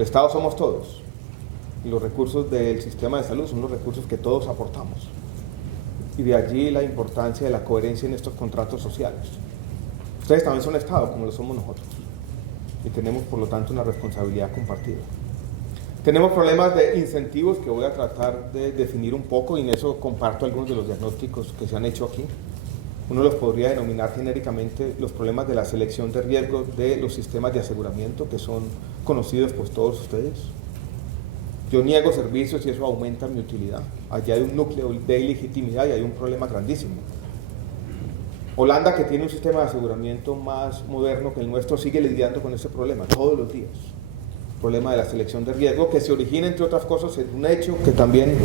El Estado somos todos. Y los recursos del sistema de salud son los recursos que todos aportamos. Y de allí la importancia de la coherencia en estos contratos sociales. Ustedes también son Estado, como lo somos nosotros. Y tenemos, por lo tanto, una responsabilidad compartida. Tenemos problemas de incentivos que voy a tratar de definir un poco, y en eso comparto algunos de los diagnósticos que se han hecho aquí. Uno los podría denominar genéricamente los problemas de la selección de riesgo de los sistemas de aseguramiento, que son conocidos por todos ustedes. Yo niego servicios y eso aumenta mi utilidad. Allí hay un núcleo de ilegitimidad y hay un problema grandísimo. Holanda, que tiene un sistema de aseguramiento más moderno que el nuestro, sigue lidiando con ese problema todos los días. El problema de la selección de riesgo, que se origina, entre otras cosas, en un hecho que también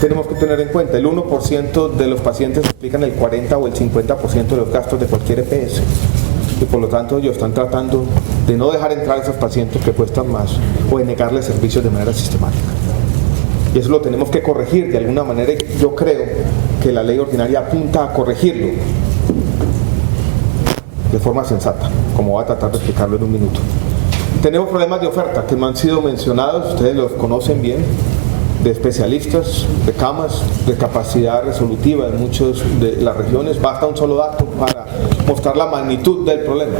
tenemos que tener en cuenta. El 1% de los pacientes explican el 40 o el 50% de los gastos de cualquier EPS. Y por lo tanto ellos están tratando de no dejar entrar a esos pacientes que cuestan más o de negarles servicios de manera sistemática. Y eso lo tenemos que corregir de alguna manera, y yo creo que la ley ordinaria apunta a corregirlo de forma sensata, como voy a tratar de explicarlo en un minuto. Tenemos problemas de oferta que no han sido mencionados, ustedes los conocen bien, de especialistas, de camas, de capacidad resolutiva en muchas de las regiones. Basta un solo dato para mostrar la magnitud del problema.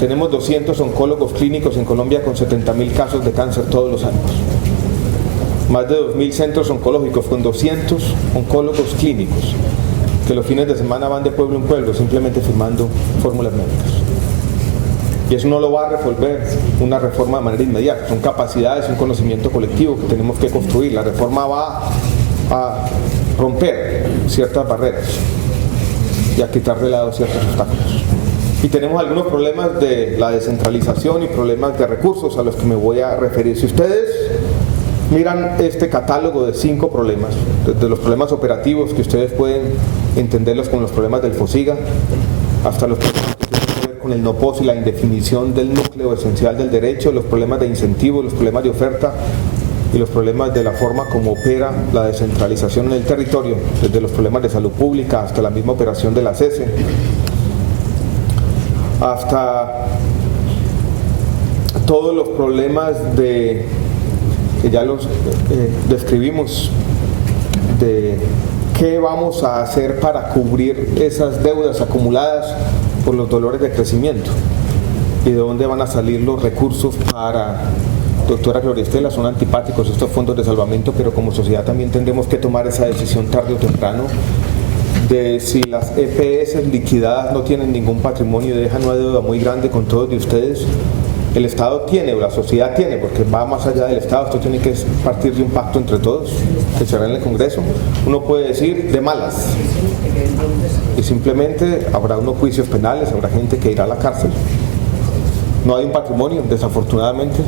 Tenemos 200 oncólogos clínicos en Colombia con 70.000 casos de cáncer todos los años. Más de 2.000 centros oncológicos con 200 oncólogos clínicos que los fines de semana van de pueblo en pueblo simplemente firmando fórmulas médicas. Y eso no lo va a resolver una reforma de manera inmediata. Son capacidades, un conocimiento colectivo que tenemos que construir. La reforma va a romper ciertas barreras y a quitar de lado ciertos obstáculos. Y tenemos algunos problemas de la descentralización y problemas de recursos a los que me voy a referir. Si ustedes miran este catálogo de 5 problemas, desde los problemas operativos, que ustedes pueden entenderlos como los problemas del FOSIGA, hasta los problemas que tienen que ver con el NOPOS y la indefinición del núcleo esencial del derecho, los problemas de incentivos, los problemas de oferta y los problemas de la forma como opera la descentralización en el territorio, desde los problemas de salud pública hasta la misma operación de la CESE, hasta todos los problemas que ya los describimos, de qué vamos a hacer para cubrir esas deudas acumuladas por los dolores de crecimiento y de dónde van a salir los recursos para, doctora Gloria Estela, son antipáticos estos fondos de salvamento, pero como sociedad también tendremos que tomar esa decisión tarde o temprano de si las EPS liquidadas no tienen ningún patrimonio y dejan una deuda muy grande con todos de ustedes. El Estado tiene, o la sociedad tiene, porque va más allá del Estado, esto tiene que partir de un pacto entre todos, que se hará en el Congreso. Uno puede decir de malas, y simplemente habrá unos juicios penales, habrá gente que irá a la cárcel. No hay un patrimonio, desafortunadamente.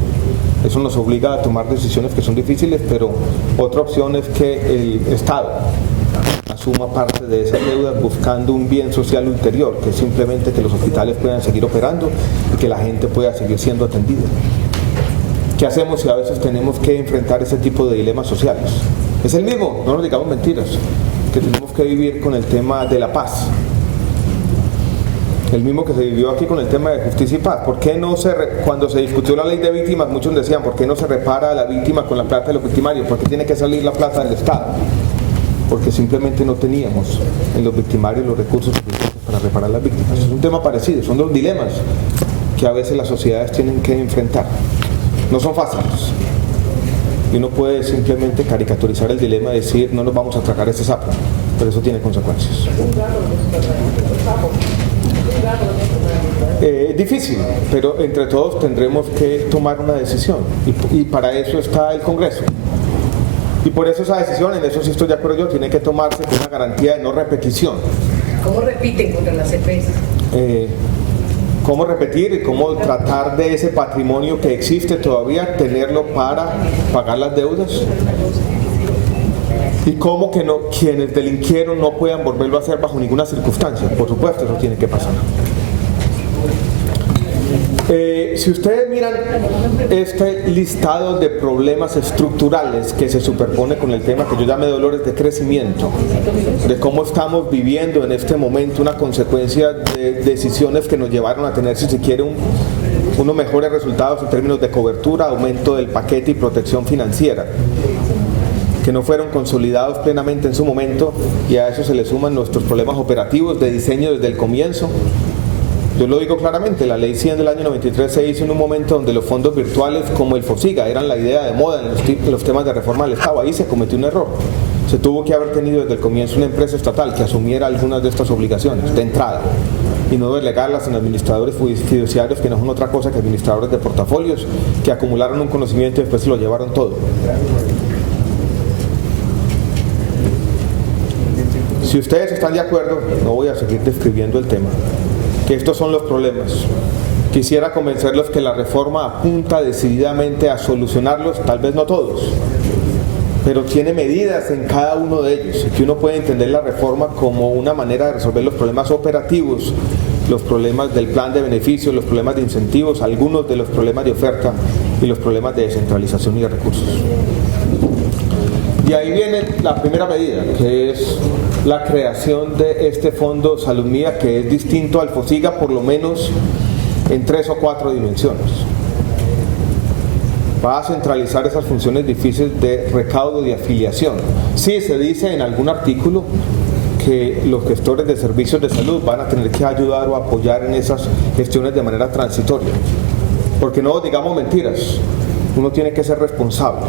Eso nos obliga a tomar decisiones que son difíciles, pero otra opción es que el Estado asuma parte de esas deudas buscando un bien social ulterior, que es simplemente que los hospitales puedan seguir operando y que la gente pueda seguir siendo atendida. ¿Qué hacemos si a veces tenemos que enfrentar ese tipo de dilemas sociales? Es el mismo, no nos digamos mentiras, que tenemos que vivir con el tema de la paz. El mismo que se vivió aquí con el tema de justicia y paz. ¿Por qué no cuando se discutió la ley de víctimas, muchos decían, ¿por qué no se repara a la víctima con la plata de los victimarios? ¿Por qué tiene que salir la plata del Estado? Porque simplemente no teníamos en los victimarios los recursos suficientes para reparar las víctimas. Es un tema parecido, son dos dilemas que a veces las sociedades tienen que enfrentar. No son fáciles. Y uno puede simplemente caricaturizar el dilema y decir, no nos vamos a tragar ese sapo, pero eso tiene consecuencias. Es difícil, pero entre todos tendremos que tomar una decisión y para eso está el Congreso. Y por eso esa decisión, en eso sí estoy de acuerdo yo, tiene que tomarse con una garantía de no repetición. ¿Cómo repiten contra las EPS? Cómo repetir y cómo tratar de ese patrimonio que existe todavía, tenerlo para pagar las deudas. Y cómo que no, quienes delinquieron no puedan volverlo a hacer bajo ninguna circunstancia. Por supuesto, eso tiene que pasar. Si ustedes miran este listado de problemas estructurales que se superpone con el tema que yo llamé dolores de crecimiento, de cómo estamos viviendo en este momento una consecuencia de decisiones que nos llevaron a tener, si se quiere, unos mejores resultados en términos de cobertura, aumento del paquete y protección financiera, que no fueron consolidados plenamente en su momento, y a eso se le suman nuestros problemas operativos de diseño desde el comienzo. Yo lo digo claramente, la ley 100 del año 93 se hizo en un momento donde los fondos virtuales como el FOSIGA eran la idea de moda en los temas de reforma del Estado. Ahí se cometió un error. Se tuvo que haber tenido desde el comienzo una empresa estatal que asumiera algunas de estas obligaciones de entrada y no delegarlas en administradores fiduciarios que no son otra cosa que administradores de portafolios que acumularon un conocimiento y después se lo llevaron todo. Si ustedes están de acuerdo, no voy a seguir describiendo el tema, que estos son los problemas. Quisiera convencerlos que la reforma apunta decididamente a solucionarlos, tal vez no todos, pero tiene medidas en cada uno de ellos, y que uno puede entender la reforma como una manera de resolver los problemas operativos, los problemas del plan de beneficios, los problemas de incentivos, algunos de los problemas de oferta y los problemas de descentralización y de recursos. Y ahí viene la primera medida, que es la creación de este fondo Salud Mía, que es distinto al FOSIGA por lo menos en 3 o 4 dimensiones. Va a centralizar esas funciones difíciles de recaudo y afiliación. Sí, se dice en algún artículo que los gestores de servicios de salud van a tener que ayudar o apoyar en esas gestiones de manera transitoria. Porque no digamos mentiras, uno tiene que ser responsable.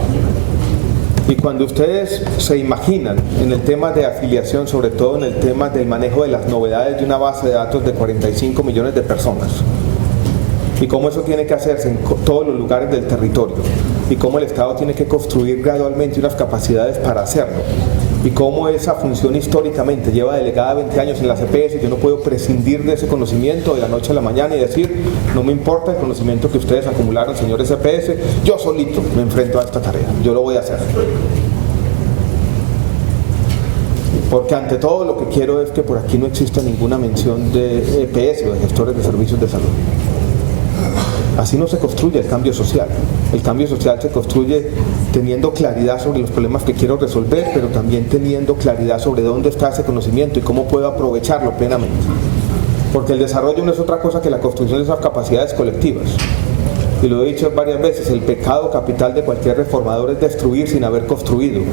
Y cuando ustedes se imaginan en el tema de afiliación, sobre todo en el tema del manejo de las novedades de una base de datos de 45 millones de personas, y cómo eso tiene que hacerse en todos los lugares del territorio, y cómo el Estado tiene que construir gradualmente unas capacidades para hacerlo, y cómo esa función históricamente lleva delegada 20 años en las EPS, yo no puedo prescindir de ese conocimiento de la noche a la mañana y decir, no me importa el conocimiento que ustedes acumularon, señores EPS, yo solito me enfrento a esta tarea, yo lo voy a hacer. Porque ante todo lo que quiero es que por aquí no exista ninguna mención de EPS o de gestores de servicios de salud. Así no se construye el cambio social. El cambio social se construye teniendo claridad sobre los problemas que quiero resolver, pero también teniendo claridad sobre dónde está ese conocimiento y cómo puedo aprovecharlo plenamente. Porque el desarrollo no es otra cosa que la construcción de esas capacidades colectivas. Y lo he dicho varias veces, el pecado capital de cualquier reformador es destruir sin haber construido.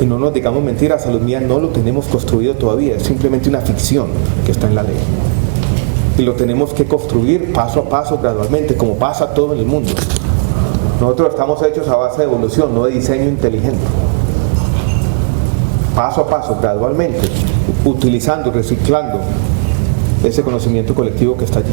Y no nos digamos mentiras, Salud Mía no lo tenemos construido todavía, es simplemente una ficción que está en la ley. Y lo tenemos que construir paso a paso, gradualmente, como pasa todo en el mundo. Nosotros estamos hechos a base de evolución, no de diseño inteligente. Paso a paso, gradualmente, utilizando, reciclando ese conocimiento colectivo que está allí.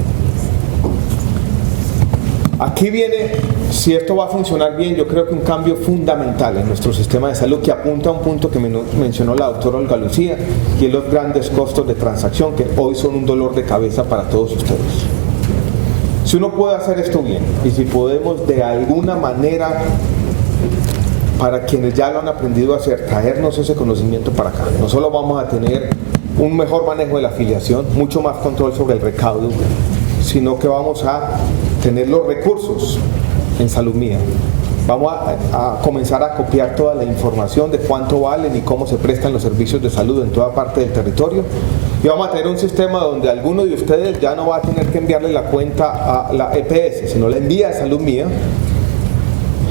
Aquí viene, si esto va a funcionar bien, yo creo que un cambio fundamental en nuestro sistema de salud que apunta a un punto que mencionó la doctora Olga Lucía, y es los grandes costos de transacción que hoy son un dolor de cabeza para todos ustedes. Si uno puede hacer esto bien y si podemos de alguna manera, para quienes ya lo han aprendido a hacer, traernos ese conocimiento para acá, no solo vamos a tener un mejor manejo de la afiliación, mucho más control sobre el recaudo, sino que vamos a tener los recursos en Salud Mía. Vamos a comenzar a copiar toda la información de cuánto valen y cómo se prestan los servicios de salud en toda parte del territorio. Y vamos a tener un sistema donde alguno de ustedes ya no va a tener que enviarle la cuenta a la EPS, sino la envía a Salud Mía.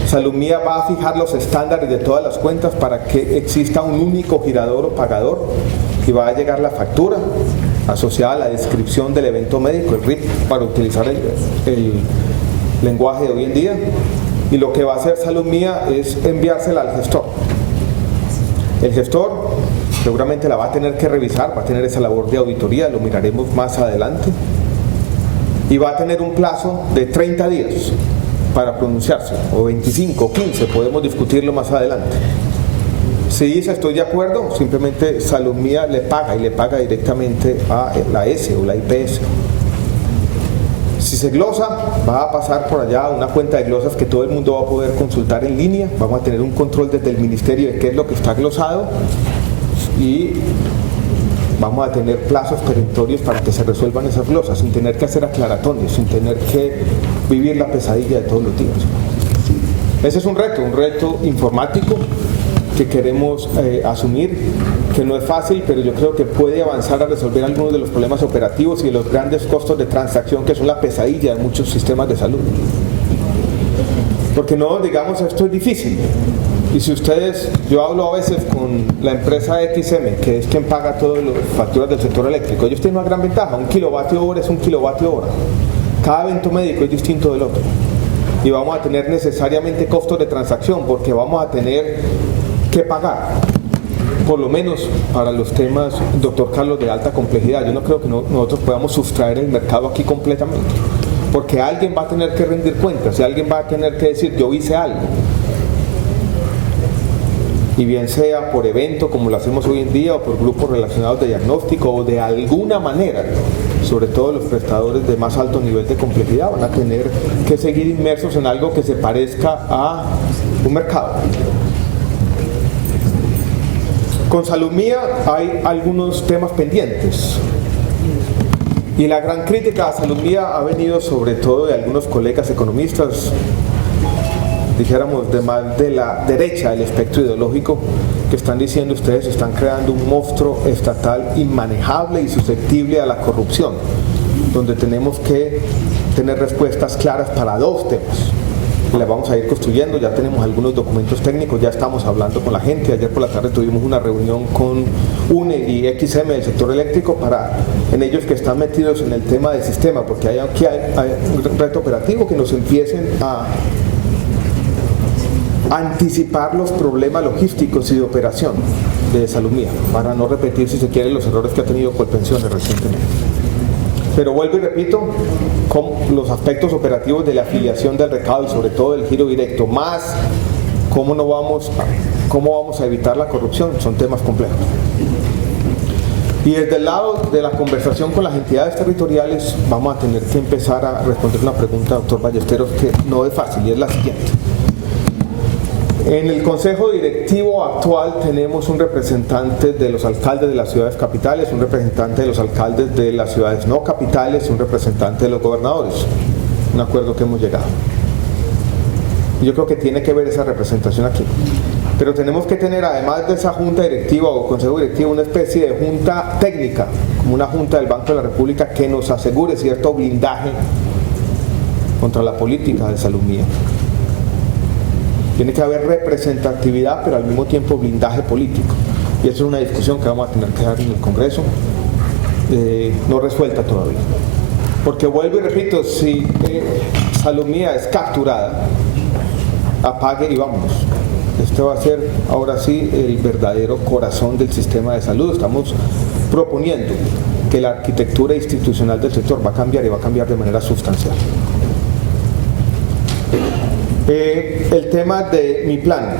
Salud Mía va a fijar los estándares de todas las cuentas para que exista un único girador o pagador, y va a llegar la factura asociada a la descripción del evento médico, el RIP, para utilizar el lenguaje de hoy en día. Y lo que va a hacer Salud Mía es enviársela al gestor. El gestor seguramente la va a tener que revisar, va a tener esa labor de auditoría, lo miraremos más adelante, y va a tener un plazo de 30 días para pronunciarse, o 25 o 15, podemos discutirlo más adelante. Si dice estoy de acuerdo, simplemente Salud Mía le paga, y le paga directamente a la S o la IPS. Si se glosa, va a pasar por allá a una cuenta de glosas que todo el mundo va a poder consultar en línea. Vamos a tener un control desde el ministerio de qué es lo que está glosado, y vamos a tener plazos perentorios para que se resuelvan esas glosas sin tener que hacer aclaratorios, sin tener que vivir la pesadilla de todos los días. Ese es un reto informático, que queremos asumir, que no es fácil, pero yo creo que puede avanzar a resolver algunos de los problemas operativos y de los grandes costos de transacción que son la pesadilla de muchos sistemas de salud. Porque no digamos esto es difícil. Y si ustedes, yo hablo a veces con la empresa XM, que es quien paga todas las facturas del sector eléctrico, ellos tienen una gran ventaja, 1 kilovatio hora es 1 kilovatio hora. Cada evento médico es distinto del otro. Y vamos a tener necesariamente costos de transacción, porque vamos a tener que pagar, por lo menos para los temas, doctor Carlos, de alta complejidad. Yo no creo que nosotros podamos sustraer el mercado aquí completamente, porque alguien va a tener que rendir cuentas y alguien va a tener que decir yo hice algo. Y bien sea por evento como lo hacemos hoy en día o por grupos relacionados de diagnóstico o de alguna manera, sobre todo los prestadores de más alto nivel de complejidad van a tener que seguir inmersos en algo que se parezca a un mercado. Con Salud Mía hay algunos temas pendientes. Y la gran crítica a Salud Mía ha venido sobre todo de algunos colegas economistas, dijéramos de más de la derecha del espectro ideológico, que están diciendo ustedes están creando un monstruo estatal inmanejable y susceptible a la corrupción, donde tenemos que tener respuestas claras para 2 temas. Y las vamos a ir construyendo, ya tenemos algunos documentos técnicos, ya estamos hablando con la gente. Ayer por la tarde tuvimos una reunión con UNE y XM del sector eléctrico para, en ellos que están metidos en el tema del sistema, porque hay un reto operativo que nos empiecen a anticipar los problemas logísticos y de operación de Salud Mía, para no repetir, si se quiere, los errores que ha tenido Colpensiones recientemente. Pero vuelvo y repito, con los aspectos operativos de la afiliación del recado y sobre todo del giro directo, más cómo vamos a evitar la corrupción, son temas complejos. Y desde el lado de la conversación con las entidades territoriales vamos a tener que empezar a responder una pregunta, doctor Ballesteros, que no es fácil y es la siguiente. En el Consejo Directivo actual tenemos un representante de los alcaldes de las ciudades capitales, un representante de los alcaldes de las ciudades no capitales y un representante de los gobernadores. Un acuerdo que hemos llegado. Yo creo que tiene que ver esa representación aquí. Pero tenemos que tener, además de esa junta directiva o consejo directivo, una especie de junta técnica, como una junta del Banco de la República, que nos asegure cierto blindaje contra la política de Salud Mía. Tiene que haber representatividad, pero al mismo tiempo blindaje político. Y eso es una discusión que vamos a tener que dar en el Congreso, no resuelta todavía. Porque vuelvo y repito, si Salud Mía es capturada, apague y vámonos. Este va a ser ahora sí el verdadero corazón del sistema de salud. Estamos proponiendo que la arquitectura institucional del sector va a cambiar y va a cambiar de manera sustancial. El tema de mi plan.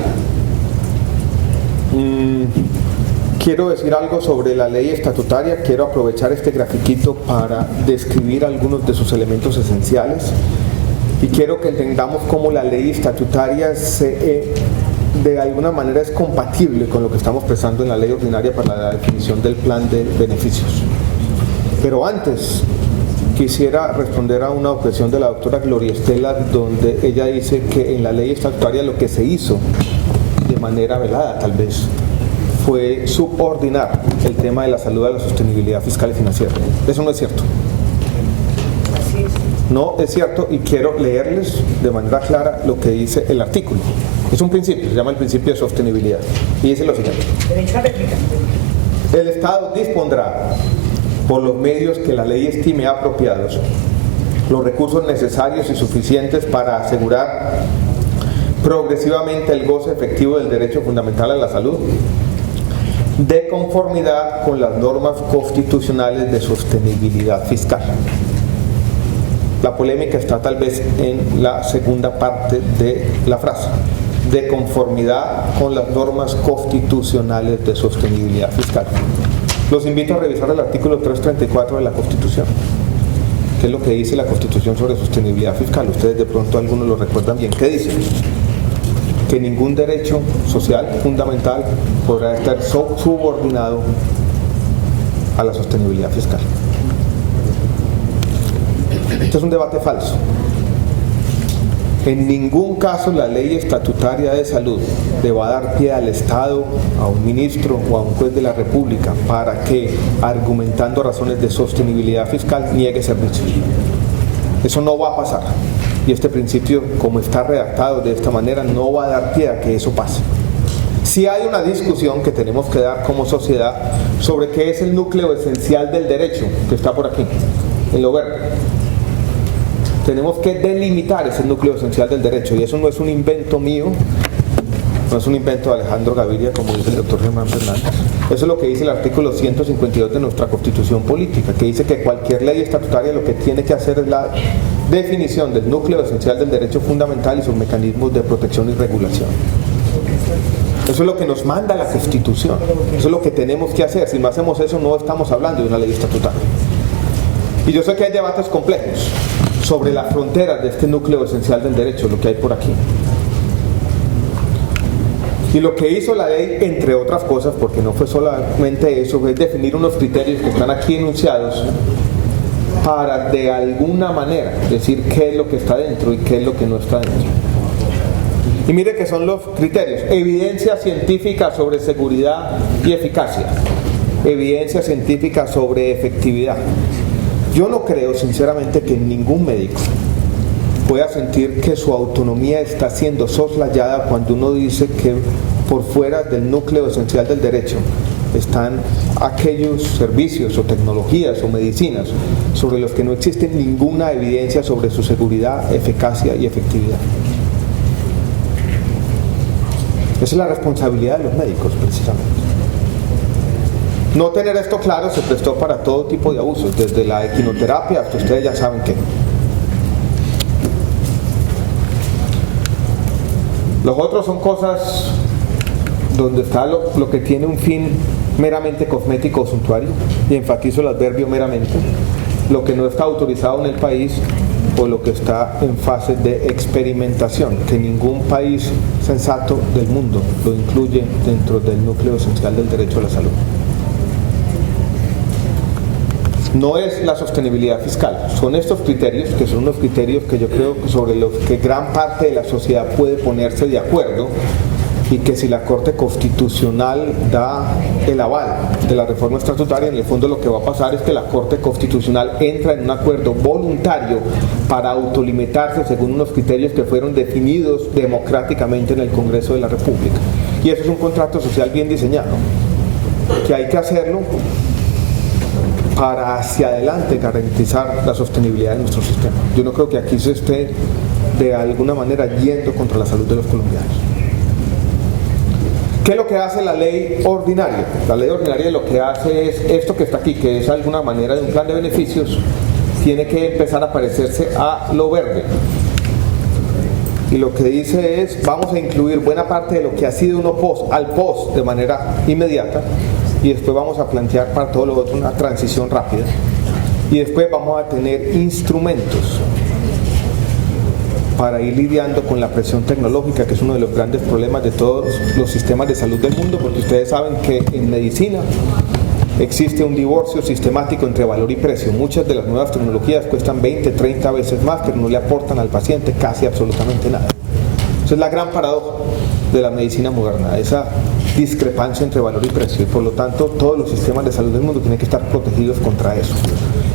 Quiero decir algo sobre la ley estatutaria. Quiero aprovechar este grafiquito para describir algunos de sus elementos esenciales y quiero que entendamos cómo la ley estatutaria de alguna manera es compatible con lo que estamos pensando en la ley ordinaria para la definición del plan de beneficios. Pero antes quisiera responder a una objeción de la doctora Gloria Estela, donde ella dice que en la ley estatutaria lo que se hizo de manera velada tal vez fue subordinar el tema de la salud a la sostenibilidad fiscal y financiera. Eso no es cierto. No es cierto, y quiero leerles de manera clara lo que dice el artículo. Es un principio, se llama el principio de sostenibilidad, y dice lo siguiente: Derecho a réplica. El Estado dispondrá, por los medios que la ley estime apropiados, los recursos necesarios y suficientes para asegurar progresivamente el goce efectivo del derecho fundamental a la salud, de conformidad con las normas constitucionales de sostenibilidad fiscal. La polémica está tal vez en la segunda parte de la frase: de conformidad con las normas constitucionales de sostenibilidad fiscal. Los invito a revisar el artículo 334 de la Constitución, que es lo que dice la Constitución sobre sostenibilidad fiscal. Ustedes de pronto algunos lo recuerdan bien. ¿Qué dice? Que ningún derecho social fundamental podrá estar subordinado a la sostenibilidad fiscal. Esto es un debate falso. En ningún caso la ley estatutaria de salud le va a dar pie al Estado, a un ministro o a un juez de la República para que, argumentando razones de sostenibilidad fiscal, niegue servicios. Eso no va a pasar. Y este principio, como está redactado de esta manera, no va a dar pie a que eso pase. Sí hay una discusión que tenemos que dar como sociedad sobre qué es el núcleo esencial del derecho, que está por aquí, en lo verde. Tenemos que delimitar ese núcleo esencial del derecho, y eso no es un invento mío, no es un invento de Alejandro Gaviria, como dice el doctor Germán Fernández. Eso es lo que dice el artículo 152 de nuestra Constitución Política, que dice que cualquier ley estatutaria lo que tiene que hacer es la definición del núcleo esencial del derecho fundamental y sus mecanismos de protección y regulación. Eso es lo que nos manda la Constitución, eso es lo que tenemos que hacer. Si no hacemos eso, no estamos hablando de una ley estatutaria. Y yo sé que hay debates complejos sobre las fronteras de este núcleo esencial del derecho, lo que hay por aquí. Y lo que hizo la ley, entre otras cosas, porque no fue solamente eso, fue definir unos criterios que están aquí enunciados para de alguna manera decir qué es lo que está dentro y qué es lo que no está dentro. Y mire que son los criterios: evidencia científica sobre seguridad y eficacia, evidencia científica sobre efectividad. Yo no creo sinceramente que ningún médico pueda sentir que su autonomía está siendo soslayada cuando uno dice que por fuera del núcleo esencial del derecho están aquellos servicios o tecnologías o medicinas sobre los que no existe ninguna evidencia sobre su seguridad, eficacia y efectividad. Esa es la responsabilidad de los médicos, precisamente. No tener esto claro se prestó para todo tipo de abusos, desde la equinoterapia hasta ustedes ya saben qué. Los otros son cosas donde está lo que tiene un fin meramente cosmético o suntuario, y enfatizo el adverbio meramente, lo que no está autorizado en el país o lo que está en fase de experimentación, que ningún país sensato del mundo lo incluye dentro del núcleo esencial del derecho a la salud. No es la sostenibilidad fiscal, son estos criterios, que son unos criterios que yo creo que sobre los que gran parte de la sociedad puede ponerse de acuerdo, y que si la Corte Constitucional da el aval de la reforma estatutaria, en el fondo lo que va a pasar es que la Corte Constitucional entra en un acuerdo voluntario para autolimitarse según unos criterios que fueron definidos democráticamente en el Congreso de la República. Y eso es un contrato social bien diseñado, que hay que hacerlo para hacia adelante garantizar la sostenibilidad de nuestro sistema. Yo no creo que aquí se esté de alguna manera yendo contra la salud de los colombianos. ¿Qué es lo que hace la ley ordinaria? La ley ordinaria lo que hace es esto que está aquí, que es alguna manera de un plan de beneficios, tiene que empezar a parecerse a lo verde. Y lo que dice es, vamos a incluir buena parte de lo que ha sido uno al post de manera inmediata, y después vamos a plantear para todo lo otro una transición rápida, y después vamos a tener instrumentos para ir lidiando con la presión tecnológica, que es uno de los grandes problemas de todos los sistemas de salud del mundo, porque ustedes saben que en medicina existe un divorcio sistemático entre valor y precio. Muchas de las nuevas tecnologías cuestan 20, 30 veces más, pero no le aportan al paciente casi absolutamente nada. Esa es la gran paradoja de la medicina moderna, esa discrepancia entre valor y precio, y por lo tanto todos los sistemas de salud del mundo tienen que estar protegidos contra eso.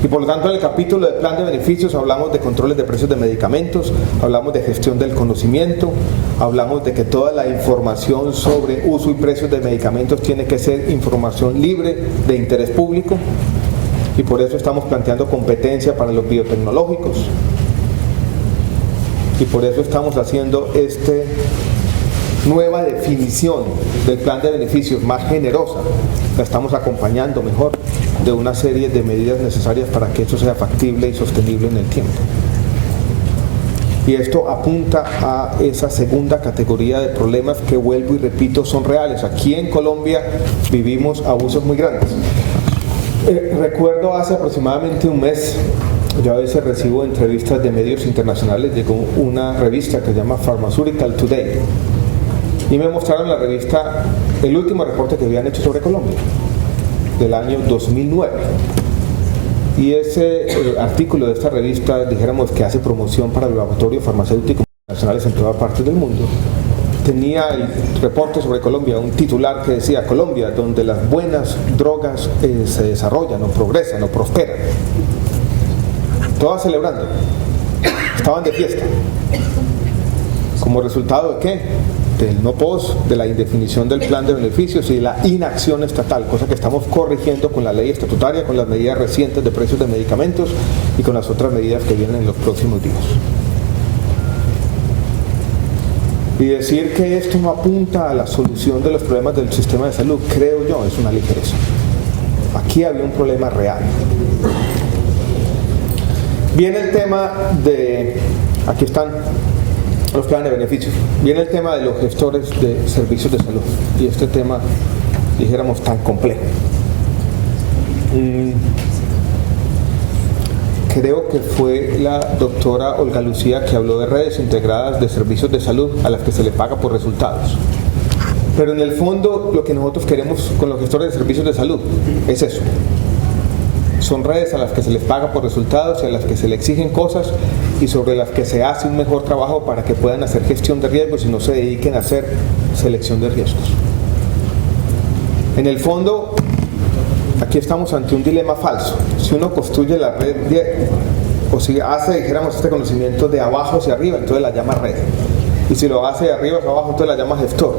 Y por lo tanto en el capítulo de plan de beneficios hablamos de controles de precios de medicamentos, hablamos de gestión del conocimiento, hablamos de que toda la información sobre uso y precios de medicamentos tiene que ser información libre de interés público, y por eso estamos planteando competencia para los biotecnológicos, y por eso estamos haciendo nueva definición del plan de beneficios más generosa. La estamos acompañando mejor de una serie de medidas necesarias para que eso sea factible y sostenible en el tiempo. Y esto apunta a esa segunda categoría de problemas que, vuelvo y repito, son reales. Aquí en Colombia vivimos abusos muy grandes. Recuerdo hace aproximadamente un mes, yo a veces recibo entrevistas de medios internacionales, llegó una revista que se llama Pharmaceutical Today, y me mostraron la revista, el último reporte que habían hecho sobre Colombia, del año 2009. Y ese artículo de esta revista, dijéramos que hace promoción para el laboratorio farmacéutico nacionales en todas partes del mundo, tenía el reporte sobre Colombia un titular que decía: Colombia, donde las buenas drogas se desarrollan o progresan o prosperan. Todas celebrando, estaban de fiesta. ¿Como resultado de qué? Del no pos, de la indefinición del plan de beneficios y de la inacción estatal, cosa que estamos corrigiendo con la ley estatutaria, con las medidas recientes de precios de medicamentos y con las otras medidas que vienen en los próximos días. Y decir que esto no apunta a la solución de los problemas del sistema de salud, creo yo, es una ligereza. Aquí había un problema real. Viene el tema de, aquí están los planes de beneficios, viene el tema de los gestores de servicios de salud, y este tema, dijéramos, tan complejo. Creo que fue la doctora Olga Lucía que habló de redes integradas de servicios de salud a las que se le paga por resultados. Pero en el fondo lo que nosotros queremos con los gestores de servicios de salud es eso. Son redes a las que se les paga por resultados y a las que se le exigen cosas y sobre las que se hace un mejor trabajo para que puedan hacer gestión de riesgos y no se dediquen a hacer selección de riesgos. En el fondo, aquí estamos ante un dilema falso. Si uno construye la red o si hace, dijéramos, este conocimiento de abajo hacia arriba, entonces la llama red. Y si lo hace de arriba hacia abajo, entonces la llama gestor.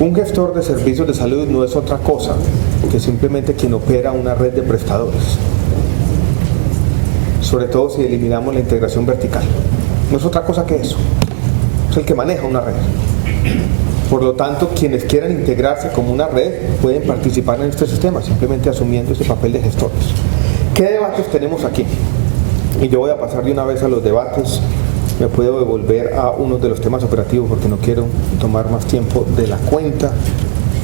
Un gestor de servicios de salud no es otra cosa que simplemente quien opera una red de prestadores. Sobre todo si eliminamos la integración vertical. No es otra cosa que eso. Es el que maneja una red. Por lo tanto, quienes quieran integrarse como una red pueden participar en este sistema, simplemente asumiendo ese papel de gestores. ¿Qué debates tenemos aquí? Y yo voy a pasar de una vez a los debates. Me puedo devolver a uno de los temas operativos porque no quiero tomar más tiempo de la cuenta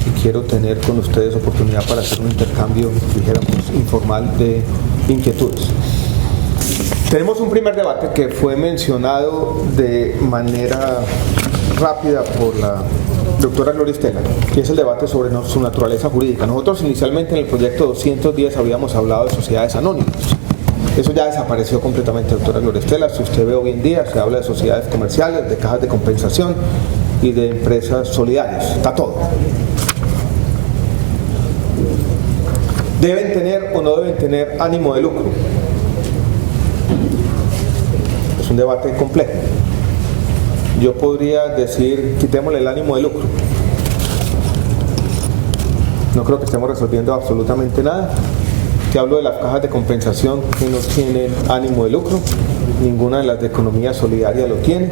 y quiero tener con ustedes oportunidad para hacer un intercambio, dijéramos, informal de inquietudes. Tenemos un primer debate que fue mencionado de manera rápida por la doctora Gloria Estela, que es el debate sobre su naturaleza jurídica. Nosotros inicialmente en el proyecto 210 habíamos hablado de sociedades anónimas. Eso ya desapareció completamente, doctora Gloria Estela. Si usted ve hoy en día, se habla de sociedades comerciales, de cajas de compensación y de empresas solidarias. Está todo. ¿Deben tener o no deben tener ánimo de lucro? Es un debate complejo. Yo podría decir, quitémosle el ánimo de lucro. No creo que estemos resolviendo absolutamente nada. Te hablo de las cajas de compensación que no tienen ánimo de lucro, ninguna de las de economía solidaria lo tiene.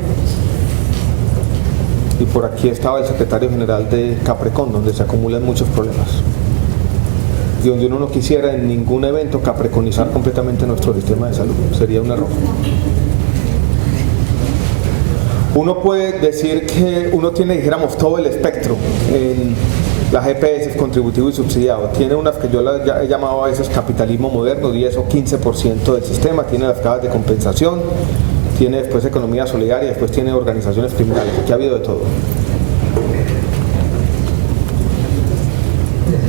Y por aquí estaba el secretario general de Caprecon, donde se acumulan muchos problemas. Y donde uno no quisiera en ningún evento capreconizar completamente nuestro sistema de salud, sería un error. Uno puede decir que uno tiene, dijéramos, todo el espectro en las EPS, contributivo y subsidiado. Tiene unas que yo he llamado a veces capitalismo moderno, 10 o 15% del sistema, tiene las cajas de compensación, tiene después economía solidaria, después tiene organizaciones criminales, aquí ha habido de todo.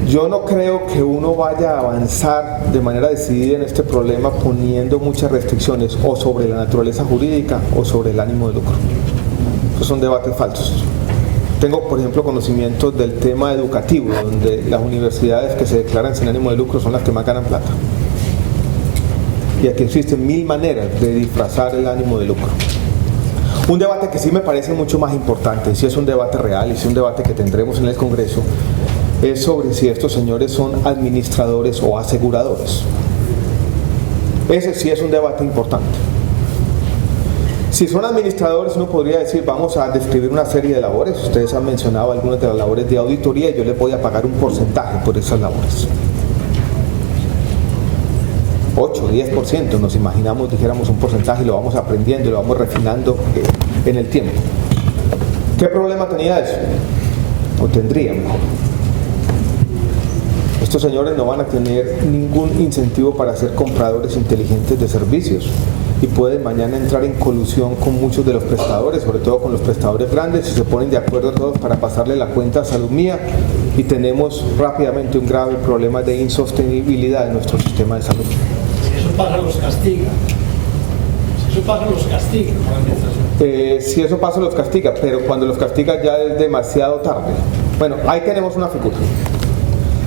Yo no creo que uno vaya a avanzar de manera decidida en este problema poniendo muchas restricciones o sobre la naturaleza jurídica o sobre el ánimo de lucro. Esos son debates falsos. Tengo, por ejemplo, conocimiento del tema educativo, donde las universidades que se declaran sin ánimo de lucro son las que más ganan plata. Y aquí existen 1000 maneras de disfrazar el ánimo de lucro. Un debate que sí me parece mucho más importante, y si es un debate real, y si es un debate que tendremos en el Congreso, es sobre si estos señores son administradores o aseguradores. Ese sí es un debate importante. Si son administradores, uno podría decir, vamos a describir una serie de labores. Ustedes han mencionado algunas de las labores de auditoría y yo les voy a pagar un porcentaje por esas labores. 8, 10%, nos imaginamos, dijéramos un porcentaje y lo vamos aprendiendo y lo vamos refinando en el tiempo. ¿Qué problema tenía eso? O tendría mejor. Estos señores no van a tener ningún incentivo para ser compradores inteligentes de servicios y pueden mañana entrar en colusión con muchos de los prestadores, sobre todo con los prestadores grandes, y se ponen de acuerdo todos para pasarle la cuenta a Salud Mía y tenemos rápidamente un grave problema de insostenibilidad en nuestro sistema de salud. Si eso pasa, los castiga. Eso pasa, los castiga la administración. Si eso pasa, los castiga, pero cuando los castiga ya es demasiado tarde. Bueno, ahí tenemos una figura.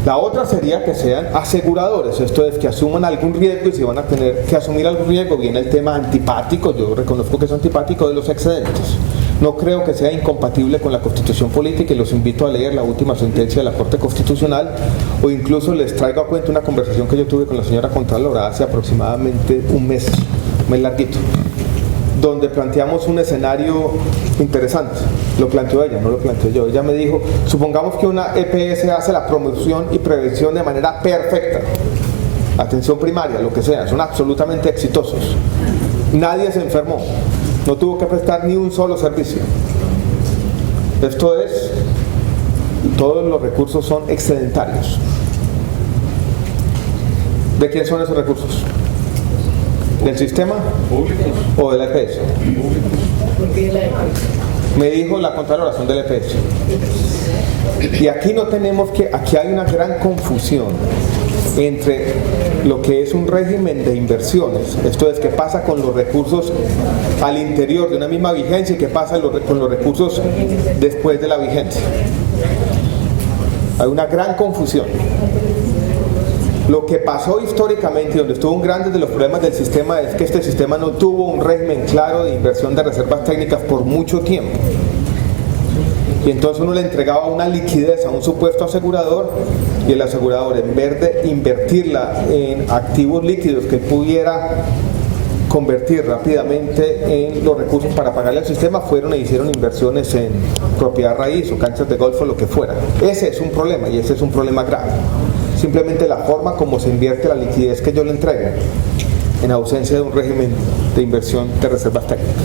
La otra sería que sean aseguradores, esto es que asuman algún riesgo, y si van a tener que asumir algún riesgo, viene el tema antipático, yo reconozco que es antipático, de los excedentes. No creo que sea incompatible con la Constitución política, y los invito a leer la última sentencia de la Corte Constitucional, o incluso les traigo a cuenta una conversación que yo tuve con la señora Contralora hace aproximadamente un mes larguito, donde planteamos un escenario interesante. Lo planteó ella, no lo planteé yo. Ella me dijo, supongamos que una EPS hace la promoción y prevención de manera perfecta, atención primaria, lo que sea, son absolutamente exitosos. Nadie se enfermó, no tuvo que prestar ni un solo servicio. Esto es, todos los recursos son excedentarios. ¿De quién son esos recursos? ¿Del sistema o de la EPS? ¿Por qué la EPS? Me dijo la Contralora, son del EPS. Y aquí no tenemos que, aquí hay una gran confusión entre lo que es un régimen de inversiones, esto es, que pasa con los recursos al interior de una misma vigencia, y que pasa con los recursos después de la vigencia. Hay una gran confusión. Lo que pasó históricamente, donde estuvo un grande de los problemas del sistema, es que este sistema no tuvo un régimen claro de inversión de reservas técnicas por mucho tiempo. Y entonces uno le entregaba una liquidez a un supuesto asegurador, y el asegurador, en vez de invertirla en activos líquidos que pudiera convertir rápidamente en los recursos para pagarle al sistema, fueron e hicieron inversiones en propiedad raíz o canchas de golf o lo que fuera. Ese es un problema, y ese es un problema grave. Simplemente la forma como se invierte la liquidez que yo le entrego en ausencia de un régimen de inversión de reservas técnicas.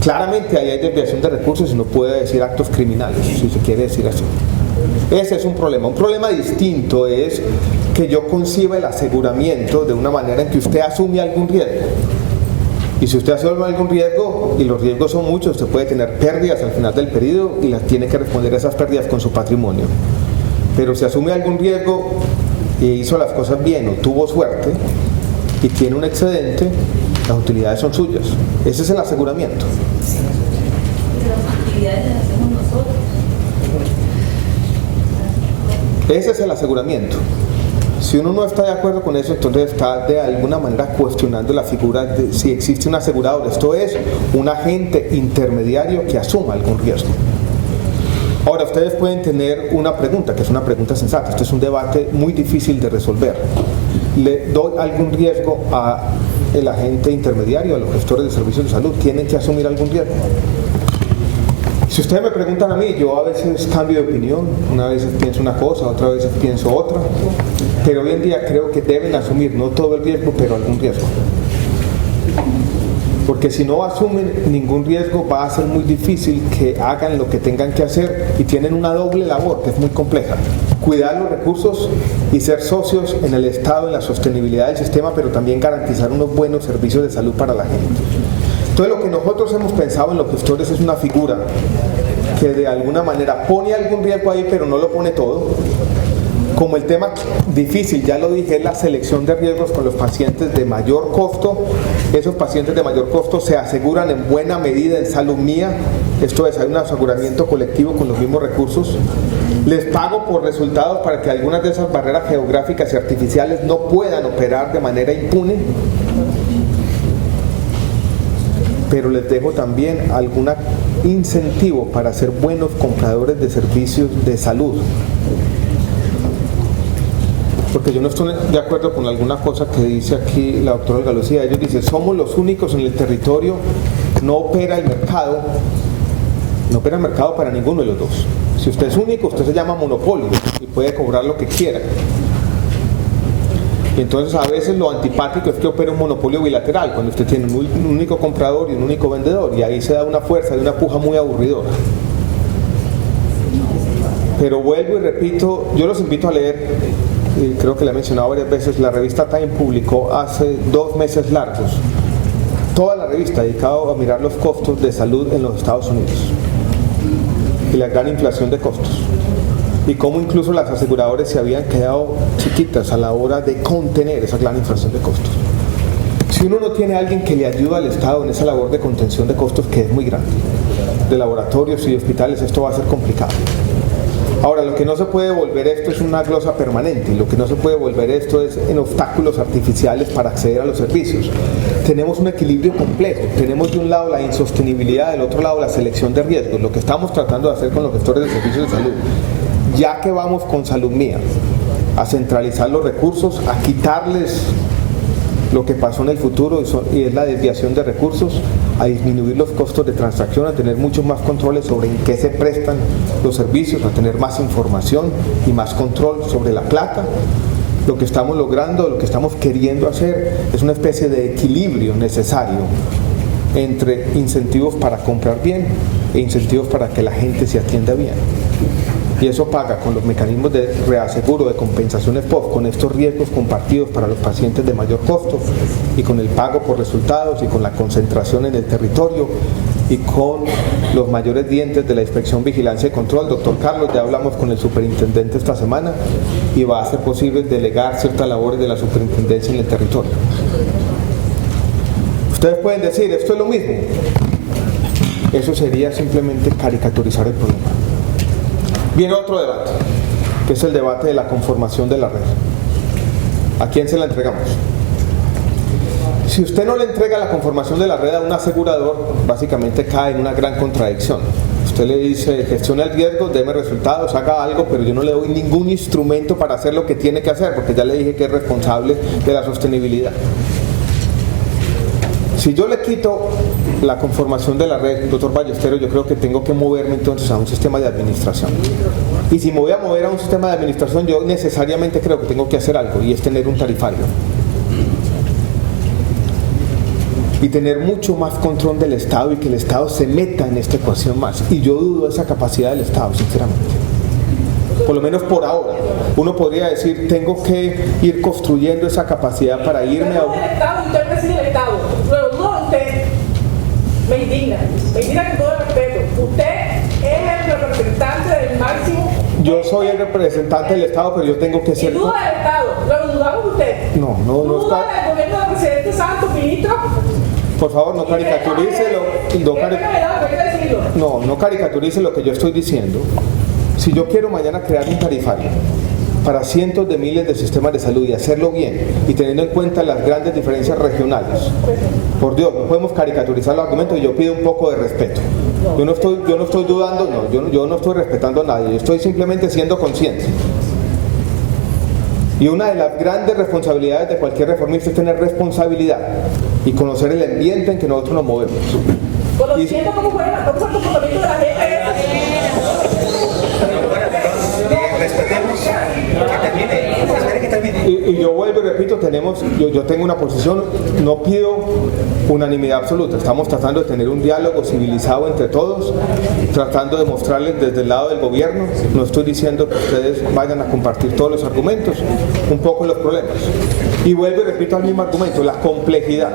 Claramente ahí hay desviación de recursos, y no puede decir actos criminales, si se quiere decir así. Ese es un problema. Un problema distinto es que yo conciba el aseguramiento de una manera en que usted asume algún riesgo. Y si usted asume algún riesgo, y los riesgos son muchos, usted puede tener pérdidas al final del periodo, y las tiene que responder a esas pérdidas con su patrimonio. Pero si asume algún riesgo y hizo las cosas bien o tuvo suerte y tiene un excedente, las utilidades son suyas. Ese es el aseguramiento. Las utilidades las hacemos nosotros. Ese es el aseguramiento. Si uno no está de acuerdo con eso, entonces está de alguna manera cuestionando la figura de si existe un asegurador. Esto es, un agente intermediario que asuma algún riesgo. Ahora, ustedes pueden tener una pregunta, que es una pregunta sensata. Este es un debate muy difícil de resolver. ¿Le doy algún riesgo al agente intermediario, a los gestores de servicios de salud? ¿Tienen que asumir algún riesgo? Si ustedes me preguntan a mí, yo a veces cambio de opinión. Una vez pienso una cosa, otra vez pienso otra. Pero hoy en día creo que deben asumir, no todo el riesgo, pero algún riesgo. Porque si no asumen ningún riesgo, va a ser muy difícil que hagan lo que tengan que hacer, y tienen una doble labor que es muy compleja: cuidar los recursos y ser socios en el Estado, en la sostenibilidad del sistema, pero también garantizar unos buenos servicios de salud para la gente. Entonces, lo que nosotros hemos pensado en los gestores es una figura que de alguna manera pone algún riesgo ahí, pero no lo pone todo. Como el tema difícil, ya lo dije, es la selección de riesgos con los pacientes de mayor costo. Esos pacientes de mayor costo se aseguran en buena medida en salud mía. Esto es, hay un aseguramiento colectivo con los mismos recursos. Les pago por resultados para que algunas de esas barreras geográficas y artificiales no puedan operar de manera impune. Pero les dejo también algún incentivo para ser buenos compradores de servicios de salud. Porque yo no estoy de acuerdo con alguna cosa que dice aquí la doctora Olga Lucía. Ellos dicen, somos los únicos en el territorio, no opera el mercado. No opera el mercado para ninguno de los dos. Si usted es único, usted se llama monopolio y puede cobrar lo que quiera. Y entonces a veces lo antipático es que opera un monopolio bilateral, cuando usted tiene un único comprador y un único vendedor, y ahí se da una fuerza y una puja muy aburridora. Pero vuelvo y repito, yo los invito a leer. Creo que le he mencionado varias veces, la revista Time publicó hace 2 meses largos toda la revista dedicada a mirar los costos de salud en los Estados Unidos y la gran inflación de costos, y cómo incluso las aseguradoras se habían quedado chiquitas a la hora de contener esa gran inflación de costos. Si uno no tiene a alguien que le ayude al Estado en esa labor de contención de costos, que es muy grande, de laboratorios y de hospitales, esto va a ser complicado. Ahora, lo que no se puede volver esto es una glosa permanente, lo que no se puede volver esto es en obstáculos artificiales para acceder a los servicios. Tenemos un equilibrio complejo, tenemos de un lado la insostenibilidad, del otro lado la selección de riesgos, lo que estamos tratando de hacer con los gestores de servicios de salud. Ya que vamos con Salud Mía a centralizar los recursos, a quitarles lo que pasó en el futuro y es la desviación de recursos, a disminuir los costos de transacción, a tener muchos más controles sobre en qué se prestan los servicios, a tener más información y más control sobre la plata. Lo que estamos logrando, lo que estamos queriendo hacer es una especie de equilibrio necesario entre incentivos para comprar bien e incentivos para que la gente se atienda bien. Y eso paga con los mecanismos de reaseguro, de compensaciones POF, con estos riesgos compartidos para los pacientes de mayor costo y con el pago por resultados y con la concentración en el territorio y con los mayores dientes de la inspección, vigilancia y control. Doctor Carlos, ya hablamos con el superintendente esta semana y va a ser posible delegar ciertas labores de la superintendencia en el territorio. Ustedes pueden decir, esto es lo mismo. Eso sería simplemente caricaturizar el problema. Viene otro debate, que es el debate de la conformación de la red. ¿A quién se la entregamos? Si usted no le entrega la conformación de la red a un asegurador, básicamente cae en una gran contradicción. Usted le dice, gestione el riesgo, deme resultados, haga algo, pero yo no le doy ningún instrumento para hacer lo que tiene que hacer, porque ya le dije que es responsable de la sostenibilidad. Si yo le quito la conformación de la red, doctor Ballesteros, yo creo que tengo que moverme entonces a un sistema de administración. Y si me voy a mover a un sistema de administración, yo necesariamente creo que tengo que hacer algo, y es tener un tarifario. Y tener mucho más control del Estado y que el Estado se meta en esta ecuación más. Y yo dudo de esa capacidad del Estado, sinceramente. Por lo menos por ahora. Uno podría decir, tengo que ir construyendo esa capacidad para irme a... Usted es el Estado y usted preside el Estado. Luego, no, usted me indigna con todo el respeto. Usted es el representante del máximo... Yo soy el representante del Estado, pero yo tengo que ser... ¿Y duda del Estado? ¿Lo dudamos de usted? No ¿Duda está... del gobierno del presidente Santos, ministro? Por favor, no caricaturice no caricaturice lo que yo estoy diciendo. Si yo quiero mañana crear un tarifario para cientos de miles de sistemas de salud y hacerlo bien y teniendo en cuenta las grandes diferencias regionales, por Dios, no podemos caricaturizar los argumentos y yo pido un poco de respeto. Yo no estoy dudando, yo no estoy respetando a nadie, yo estoy simplemente siendo consciente. Y una de las grandes responsabilidades de cualquier reformista es tener responsabilidad y conocer el ambiente en que nosotros nos movemos. Conociendo cómo fue el comportamiento de la gente. Y yo vuelvo y repito, yo tengo una posición, no pido unanimidad absoluta, estamos tratando de tener un diálogo civilizado entre todos, tratando de mostrarles desde el lado del gobierno, no estoy diciendo que ustedes vayan a compartir todos los argumentos, un poco los problemas. Y vuelvo y repito al mismo argumento, la complejidad.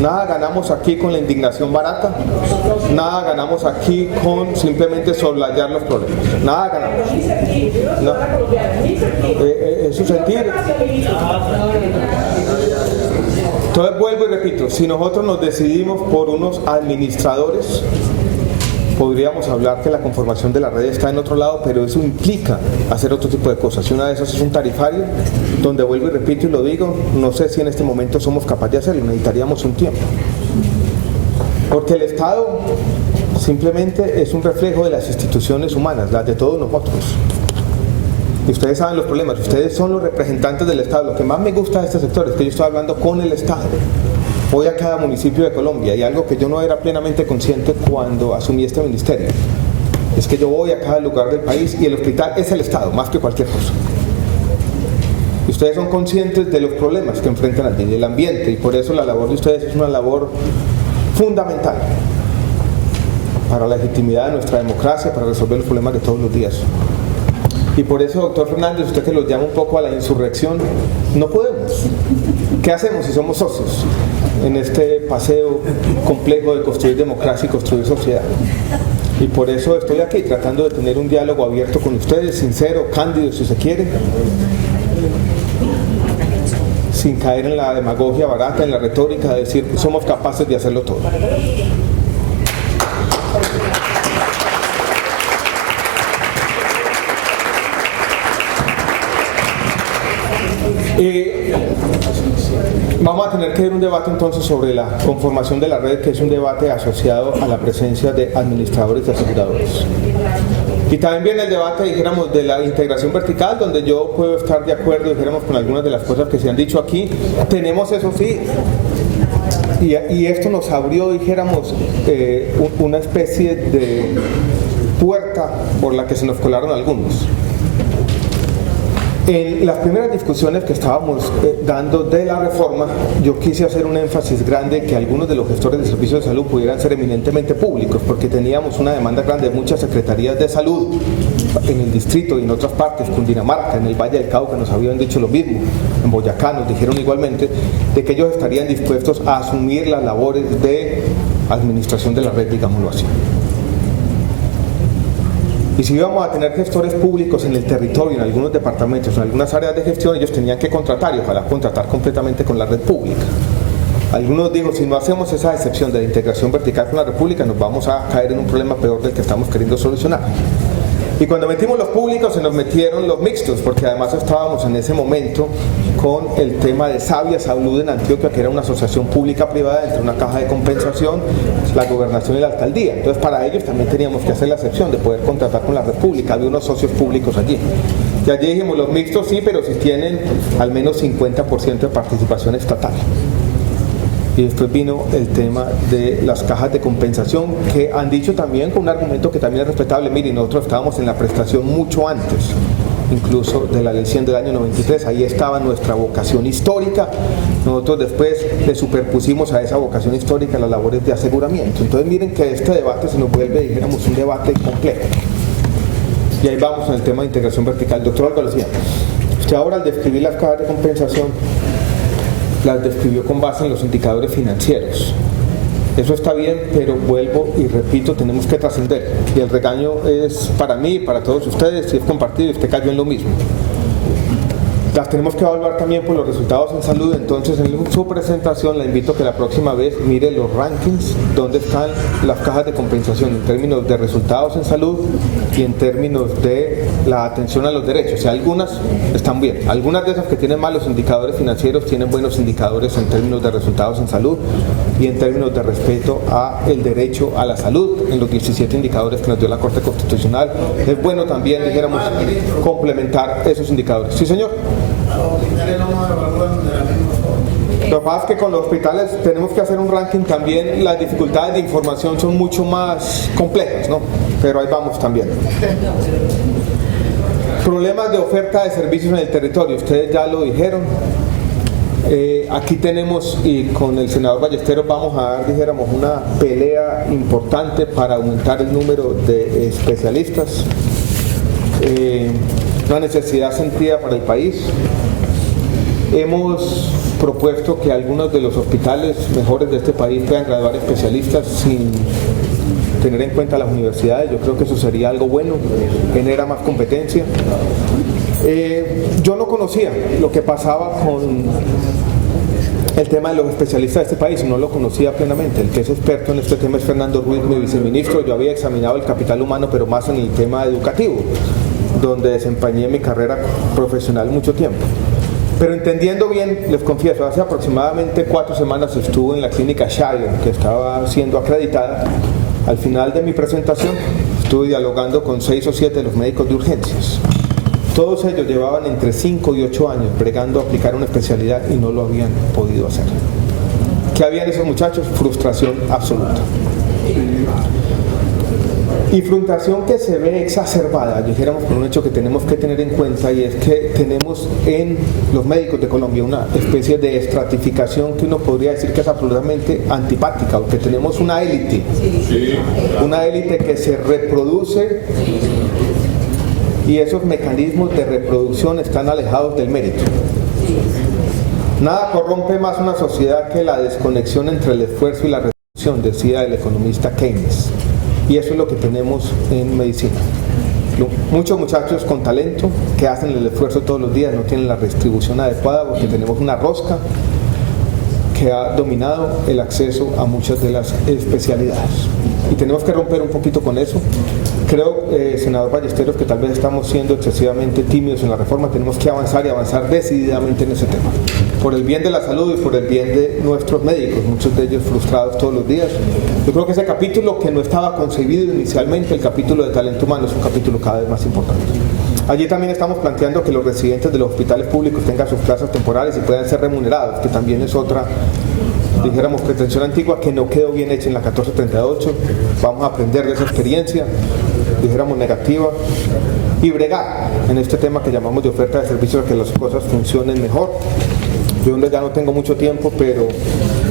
Nada ganamos aquí con la indignación barata, nada ganamos aquí con simplemente soslayar los problemas, nada ganamos. No. Es su sentir. Entonces vuelvo y repito, si nosotros nos decidimos por unos administradores, podríamos hablar que la conformación de la red está en otro lado, pero eso implica hacer otro tipo de cosas. Y una de esas es un tarifario, donde vuelvo y repito y lo digo, no sé si en este momento somos capaces de hacerlo, necesitaríamos un tiempo. Porque el Estado simplemente es un reflejo de las instituciones humanas, las de todos nosotros. Y ustedes saben los problemas, ustedes son los representantes del Estado. Lo que más me gusta de este sector es que yo estoy hablando con el Estado. Voy a cada municipio de Colombia y algo que yo no era plenamente consciente cuando asumí este ministerio es que yo voy a cada lugar del país y el hospital es el Estado, más que cualquier cosa. Y ustedes son conscientes de los problemas que enfrentan el ambiente y por eso la labor de ustedes es una labor fundamental para la legitimidad de nuestra democracia, para resolver los problemas de todos los días. Y por eso, doctor Fernández, usted que los llama un poco a la insurrección, no podemos. ¿Qué hacemos si somos socios en este paseo complejo de construir democracia y construir sociedad? Y por eso estoy aquí, tratando de tener un diálogo abierto con ustedes, sincero, cándido si se quiere, sin caer en la demagogia barata, en la retórica de decir somos capaces de hacerlo todo. Vamos a tener que ver un debate entonces sobre la conformación de la red, que es un debate asociado a la presencia de administradores y aseguradores. Y también viene el debate, dijéramos, de la integración vertical, donde yo puedo estar de acuerdo, dijéramos, con algunas de las cosas que se han dicho aquí. Tenemos, eso sí, y esto nos abrió, dijéramos, una especie de puerta por la que se nos colaron algunos. En las primeras discusiones que estábamos dando de la reforma, yo quise hacer un énfasis grande que algunos de los gestores de servicios de salud pudieran ser eminentemente públicos, porque teníamos una demanda grande de muchas secretarías de salud en el distrito y en otras partes, Cundinamarca, en el Valle del Cauca nos habían dicho lo mismo, en Boyacá nos dijeron igualmente, de que ellos estarían dispuestos a asumir las labores de administración de la red, digámoslo así. Y si íbamos a tener gestores públicos en el territorio, en algunos departamentos, en algunas áreas de gestión, ellos tenían que contratar y ojalá contratar completamente con la red pública. Algunos dijo, si no hacemos esa excepción de la integración vertical con la red pública, nos vamos a caer en un problema peor del que estamos queriendo solucionar. Y cuando metimos los públicos, se nos metieron los mixtos, porque además estábamos en ese momento con el tema de Sabia Salud en Antioquia, que era una asociación pública-privada entre una caja de compensación, la gobernación y la alcaldía. Entonces, para ellos también teníamos que hacer la excepción de poder contratar con la red pública. Había unos socios públicos allí. Y allí dijimos, los mixtos sí, pero si tienen al menos 50% de participación estatal. Y después vino el tema de las cajas de compensación, que han dicho también con un argumento que también es respetable. Miren, nosotros estábamos en la prestación mucho antes, incluso de la ley 100 del año 93, ahí estaba nuestra vocación histórica. Nosotros después le superpusimos a esa vocación histórica las labores de aseguramiento. Entonces miren que este debate se nos vuelve, dijéramos, un debate complejo. Y ahí vamos en el tema de integración vertical. Doctor Olga Lucía, usted ahora al describir las cajas de compensación, las describió con base en los indicadores financieros. Eso está bien, pero vuelvo y repito, tenemos que trascender. Y el regaño es para mí, para todos ustedes, si es compartido, usted cayó en lo mismo. Las tenemos que evaluar también por los resultados en salud. Entonces, en su presentación, la invito a que la próxima vez mire los rankings, donde están las cajas de compensación en términos de resultados en salud y en términos de la atención a los derechos. O sea, algunas están bien. Algunas de esas que tienen malos indicadores financieros tienen buenos indicadores en términos de resultados en salud y en términos de respeto al derecho a la salud, en los 17 indicadores que nos dio la Corte Constitucional. Es bueno también, dijéramos, complementar esos indicadores. Sí, señor. Lo que pasa es que con los hospitales tenemos que hacer un ranking también, las dificultades de información son mucho más complejas, ¿no? Pero ahí vamos también. Problemas de oferta de servicios en el territorio, ustedes ya lo dijeron. Aquí tenemos, y con el senador Ballesteros vamos a dar, dijéramos, una pelea importante para aumentar el número de especialistas. Una necesidad sentida para el país. Hemos propuesto que algunos de los hospitales mejores de este país puedan graduar especialistas sin tener en cuenta las universidades. Yo creo que eso sería algo bueno, genera más competencia. Yo no conocía lo que pasaba con el tema de los especialistas de este país, no lo conocía plenamente. El que es experto en este tema es Fernando Ruiz, mi viceministro. Yo había examinado el capital humano, pero más en el tema educativo, donde desempeñé mi carrera profesional mucho tiempo. Pero entendiendo bien, les confieso, hace aproximadamente 4 semanas estuve en la clínica Shire, que estaba siendo acreditada. Al final de mi presentación estuve dialogando con 6 o 7 de los médicos de urgencias. Todos ellos llevaban entre 5 y 8 años bregando a aplicar una especialidad y no lo habían podido hacer. ¿Qué habían esos muchachos? Frustración absoluta. Y frustración que se ve exacerbada, dijéramos, por un hecho que tenemos que tener en cuenta, y es que tenemos en los médicos de Colombia una especie de estratificación que uno podría decir que es absolutamente antipática, porque tenemos una élite, una élite que se reproduce, y esos mecanismos de reproducción están alejados del mérito. Nada corrompe más una sociedad que la desconexión entre el esfuerzo y la reproducción, decía el economista Keynes. Y eso es lo que tenemos en medicina. ejemplo, muchos muchachos con talento que hacen el esfuerzo todos los días no tienen la distribución adecuada porque tenemos una rosca que ha dominado el acceso a muchas de las especialidades. Y tenemos que romper un poquito con eso. Creo, senador Ballesteros, que tal vez estamos siendo excesivamente tímidos en la reforma. Tenemos que avanzar y avanzar decididamente en ese tema. Por el bien de la salud y por el bien de nuestros médicos, muchos de ellos frustrados todos los días. Yo creo que ese capítulo que no estaba concebido inicialmente, el capítulo de talento humano, es un capítulo cada vez más importante. Allí también estamos planteando que los residentes de los hospitales públicos tengan sus plazas temporales y puedan ser remunerados, que también es otra, dijéramos, pretensión antigua que no quedó bien hecha en la 1438. Vamos a aprender de esa experiencia, dijéramos, negativa, y bregar en este tema que llamamos de oferta de servicios a que las cosas funcionen mejor. Yo ya no tengo mucho tiempo, pero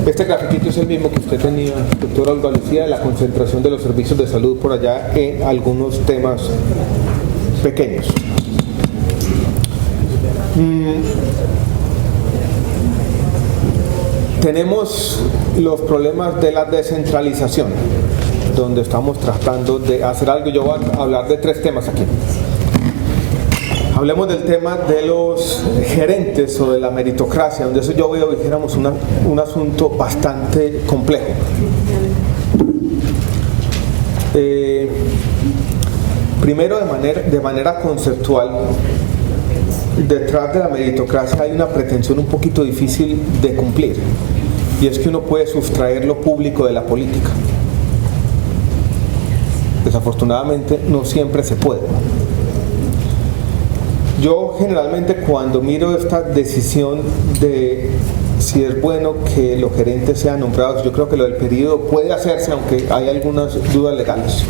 este grafiquito es el mismo que usted tenía, doctora Olga Lucía, de la concentración de los servicios de salud por allá en algunos temas pequeños. Tenemos los problemas de la descentralización, donde estamos tratando de hacer algo. Yo voy a hablar de 3 temas aquí. Hablemos del tema de los gerentes o de la meritocracia, donde eso yo veo, dijéramos, un asunto bastante complejo. Primero, de manera conceptual, detrás de la meritocracia hay una pretensión un poquito difícil de cumplir, y es que uno puede sustraer lo público de la política. Desafortunadamente no siempre se puede. Yo generalmente, cuando miro esta decisión de si es bueno que los gerentes sean nombrados, yo creo que lo del periodo puede hacerse, aunque hay algunas dudas legales.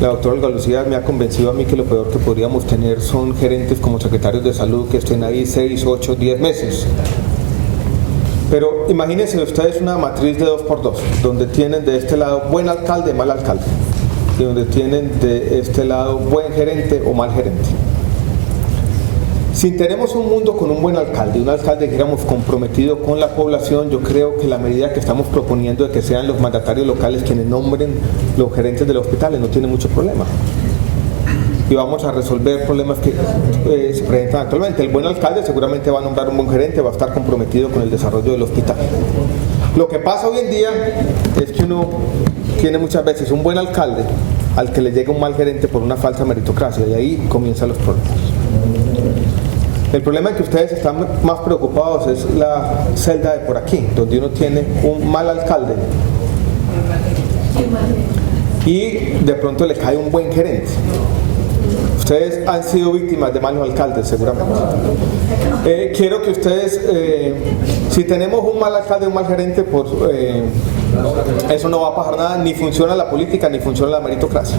La doctora Olga Lucía me ha convencido a mí que lo peor que podríamos tener son gerentes como secretarios de salud que estén ahí 6, 8, 10 meses. Pero imagínense ustedes una matriz de 2x2, donde tienen de este lado buen alcalde, mal alcalde, y donde tienen de este lado buen gerente o mal gerente. Si tenemos un mundo con un buen alcalde, un alcalde, digamos, comprometido con la población, yo creo que la medida que estamos proponiendo de que sean los mandatarios locales quienes nombren los gerentes de los hospitales no tiene mucho problema. Y vamos a resolver problemas que se presentan actualmente. El buen alcalde seguramente va a nombrar un buen gerente, va a estar comprometido con el desarrollo del hospital. Lo que pasa hoy en día es que uno tiene muchas veces un buen alcalde al que le llega un mal gerente por una falsa meritocracia, y ahí comienzan los problemas. El problema en que ustedes están más preocupados es la celda de por aquí, donde uno tiene un mal alcalde y de pronto le cae un buen gerente. Ustedes han sido víctimas de malos alcaldes, seguramente. Quiero que ustedes, si tenemos un mal alcalde, un mal gerente, pues eso no va a pasar nada, ni funciona la política, ni funciona la meritocracia.